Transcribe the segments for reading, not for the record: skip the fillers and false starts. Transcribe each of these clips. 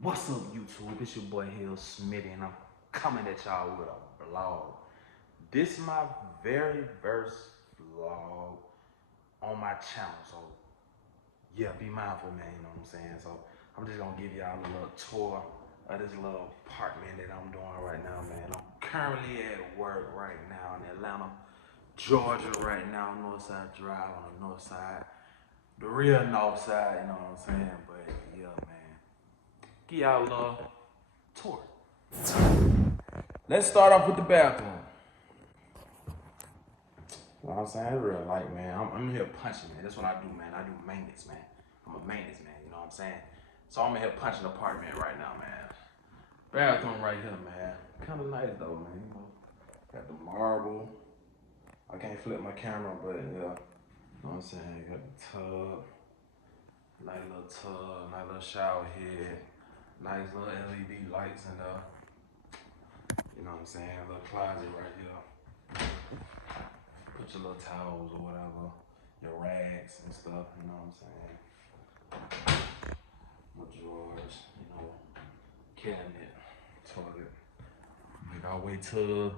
What's up, YouTube? It's your boy Hill Smitty, and I'm coming at y'all with a vlog. This is my very first vlog on my channel, so yeah, be mindful, man. You know what I'm saying? So I'm just gonna give y'all a little tour of this little apartment that I'm doing right now, man. I'm currently at work right now in Atlanta, Georgia, right now, Northside Drive on the north side, the real north side. You know what I'm saying? But yeah, man. Give y'all a little tour. Let's start off with the bathroom. You know what I'm saying? It's real light, man. I'm here punching, man. That's what I do, man. I do maintenance, man. I'm a maintenance man, you know what I'm saying? So I'm in here punching the apartment right now, man. Bathroom right here, man. Kind of nice though, man. You know, got the marble. I can't flip my camera, but yeah. You know what I'm saying? Got the tub. Nice little tub, nice little shower head. Nice little LED lights in there. You know what I'm saying? A little closet right here. Put your little towels or whatever, your rags and stuff, you know what I'm saying? My drawers, you know, cabinet, toilet. Make our way to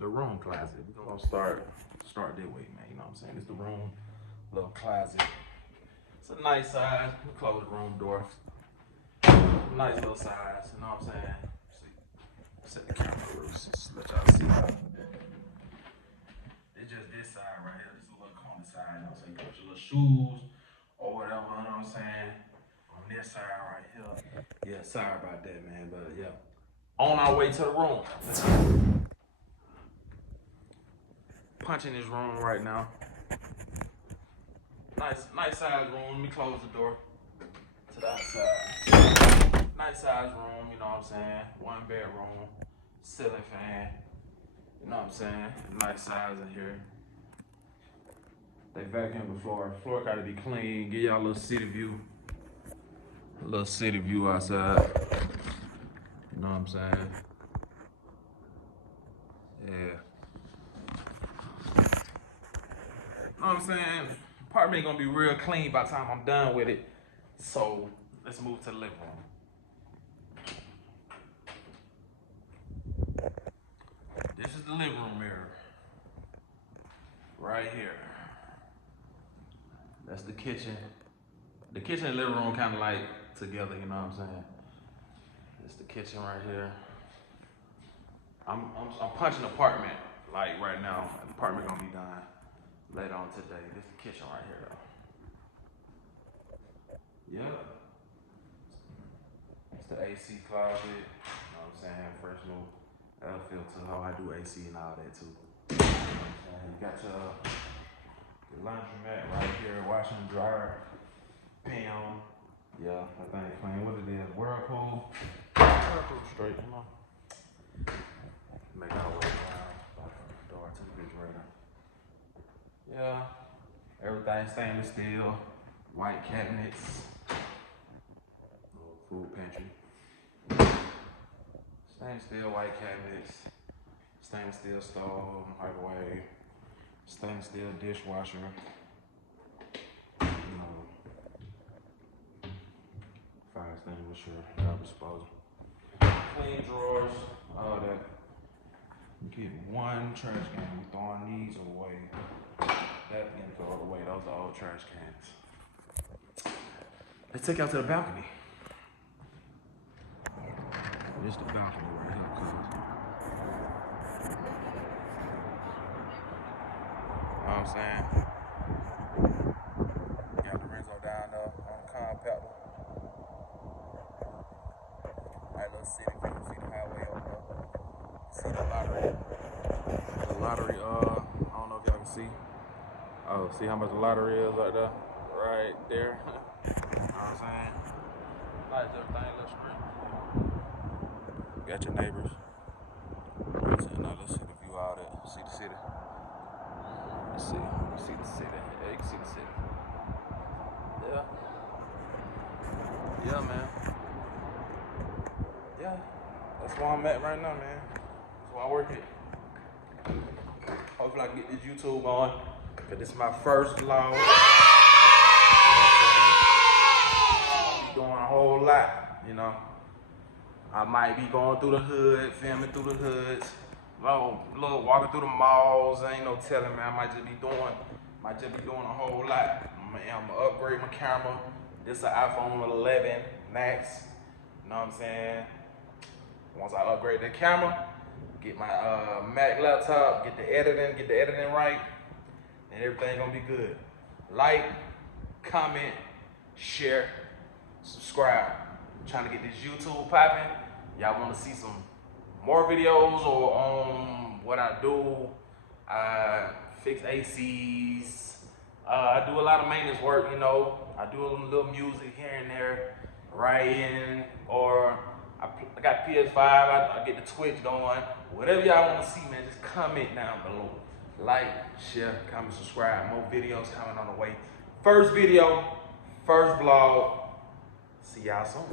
the room closet. We're gonna start that way, man, you know what I'm saying? It's the room, little closet. It's a nice size. We close the room door. Nice little size, you know what I'm saying? Set the camera loose, just let y'all see how. It's just this side right here, this little corner side, you know what I'm saying? Put your little shoes or whatever, you know what I'm saying? On this side right here. Yeah, sorry about that, man, but yeah. On our way to the room. Punching this room right now. Nice size room. Let me close the door to the outside. Nice size room, you know what I'm saying? One bedroom, ceiling fan. You know what I'm saying? Nice size in here. They vacuum the floor. Floor gotta be clean. Give y'all a little city view. A little city view outside. You know what I'm saying? Yeah. You know what I'm saying? Apartment gonna be real clean by the time I'm done with it. So let's move to the living room. This is the living room mirror. Right here. That's the kitchen. The kitchen and living room kind of like together, you know what I'm saying? It's the kitchen right here. I'm punching the apartment like right now. The apartment gonna be done later on today. This is the kitchen right here though. Yep. It's the AC closet. You know what I'm saying? Fresh new air filter. How I do AC and all that too. You know what I'm saying? You got your laundromat right here, washing and dryer, pan. Yeah, that thing clean. What it is? Whirlpool. Whirlpool straight, you know. Make our way around the door to the refrigerator. Yeah, everything stainless steel, white cabinets, little food pantry. Stainless steel, white cabinets, stainless steel stove, microwave, stainless steel dishwasher. You know, fire extinguisher, garbage disposal. Clean drawers, all that. Get one trash can. We throwing these away. That can throw it away. Those are old trash cans. Let's take out to the balcony. This is the balcony right here, cuz. You know what I'm saying? Got Lorenzo down there on the compactor. Nice little city view. See the highway over there. See the lottery. The lottery, I don't know if y'all can see. Oh, see how much the lottery is right there? Right there. You know what I'm saying? Nice, everything looks great. Got your neighbors. Now let's see the view out there. See the city. Let's see. You see the city. Yeah, you can see the city. Yeah. Yeah, man. Yeah. That's where I'm at right now, man. That's where I work at. Hopefully I can get this YouTube on. Cause this is my first vlog. Be doing a whole lot. you know. I might be going through the hood, filming through the hoods, little walking through the malls. Ain't no telling, man. I might just be doing a whole lot. I'm gonna upgrade my camera. This is an iPhone 11 Max. You know what I'm saying? Once I upgrade the camera, get my Mac laptop, get the editing right, and everything gonna be good. Like, comment, share, subscribe. I'm trying to get this YouTube popping. Y'all want to see some more videos or on what I do? I fix ACs. I do a lot of maintenance work, you know. I do a little music here and there, writing, or I got PS5, I get the Twitch going. Whatever y'all want to see, man, just comment down below. Like, share, comment, subscribe. More videos coming on the way. First video, first vlog. See y'all soon.